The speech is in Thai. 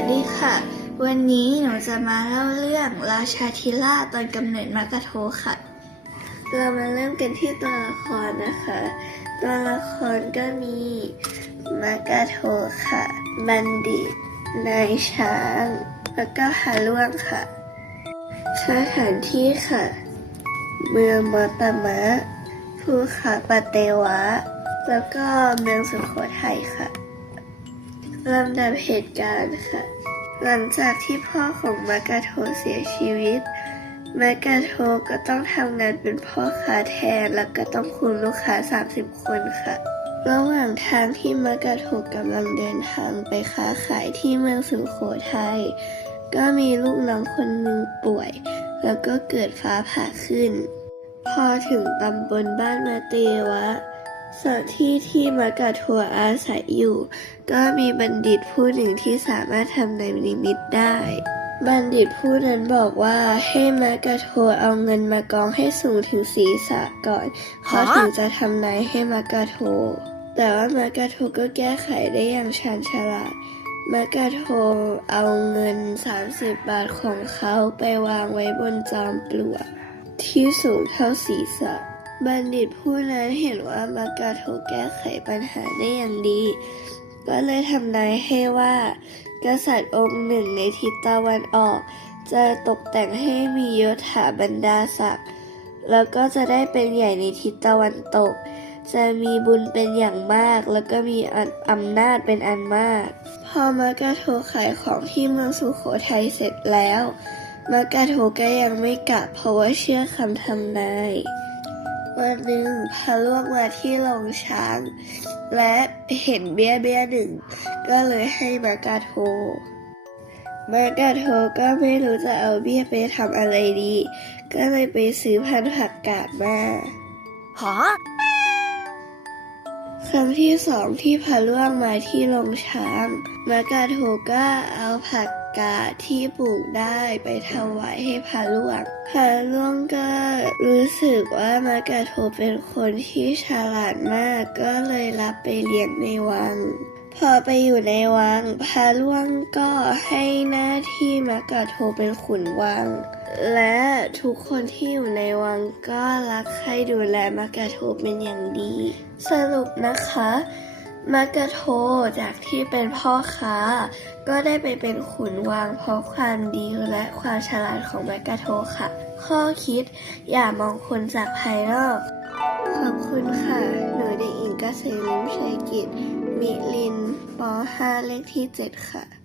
วัสดีค่ะ วันนี้หนูจะมาเล่าเรื่องราชาธิราชตอนกำเนิดมากะโทค่ะ เรามาเริ่มกันที่ตัวละครนะคะ ตัวละครก็มีมากะโทค่ะ บัณฑิตนายช้าง แล้วก็พาล่วงค่ะ สถานที่ค่ะ เมืองมอตมะภูเขาปาเตวะ แล้วก็เมืองสุโขทัยค่ะ ลำดับเหตุการณ์ค่ะ หลังจากที่พ่อของมากาโทเสียชีวิต มากาโทก็ต้องทำงานเป็นพ่อค้าแทน แล้วก็ต้องคุมลูกค้า 30 คนค่ะ ระหว่างทางที่มากาโทกำลังเดินทางไปค้าขายที่เมืองสุโขทัย ก็มีลูกน้องคนหนึ่งป่วย แล้วก็เกิดฟ้าผ่าขึ้น พอถึงตำบลบ้านมาเตวะ สถานที่ที่มากาโทอาศัยอยู่ ก็มีบัณฑิตผู้หนึ่งที่สามารถทำในนิมิตได้ บัณฑิตผู้นั้นบอกว่าให้มากาโทเอาเงินมากองให้สูงถึงศีรษะก่อนเขาถึงจะทำนายให้มากาโท แต่ว่ามากาโทก็แก้ไขได้อย่างชาญฉลาดมากาโทเอาเงิน 30 บาทของเขาไปวางไว้บนจอมปลวกที่สูงเท่าศีรษะ บัณฑิตผู้นั้นเห็นว่ามากาโทแก้ไขปัญหาได้อย่างดี ก็เลยทำนายให้ว่า กษัตริย์องค์หนึ่งในทิศตะวันออก จะตกแต่งให้มียศถาบรรดาศักดิ์แล้วก็จะได้เป็นใหญ่ในทิศตะวันตก จะมีบุญเป็นอย่างมาก แล้วก็มีอำนาจเป็นอันมาก พอมากาโทขายของที่เมืองสุโขทัยเสร็จแล้วมากาโทก็ยังไม่กลับเพราะว่าเชื่อคำทำนาย วันหนึ่งพาล่วงมาที่โรงช้าง และเห็นเบี้ยเบี้ยหนึ่ง ก็เลยให้มากาโทมากาโทก็ไม่รู้จะเอาเบี้ยไปทำอะไรดี ก็เลยไปซื้อพันธุ์ผักกาดมาหอครั้งที่สองที่พาล่วงมาที่โรงช้าง มากาโทก็เอาผัก กาที่ปลูกได้ไปถวายให้พาล่วงพาล่วงก็รู้สึกว่ามากาโทเป็นคนที่ฉลาดมากก็เลยรับไปเลี้ยงในวัง พอไปอยู่ในวังพาล่วงก็ให้หน้าที่มากาโทเป็นขุนวัง และทุกคนที่อยู่ในวังก็รักใครดูแลมากาโทเป็นอย่างดี สรุปนะคะ มักกาโทจากที่เป็นพ่อค้า ก็ได้ไปเป็นขุนวางเพราะความดีและความฉลาดของมักกาโทค่ะ ข้อคิดอย่ามองคนจากภายนอก ขอบคุณค่ะ หนูเด็กหญิงเกษริมชัยกิจ มิลินป .5 เลขที่ 7 ค่ะ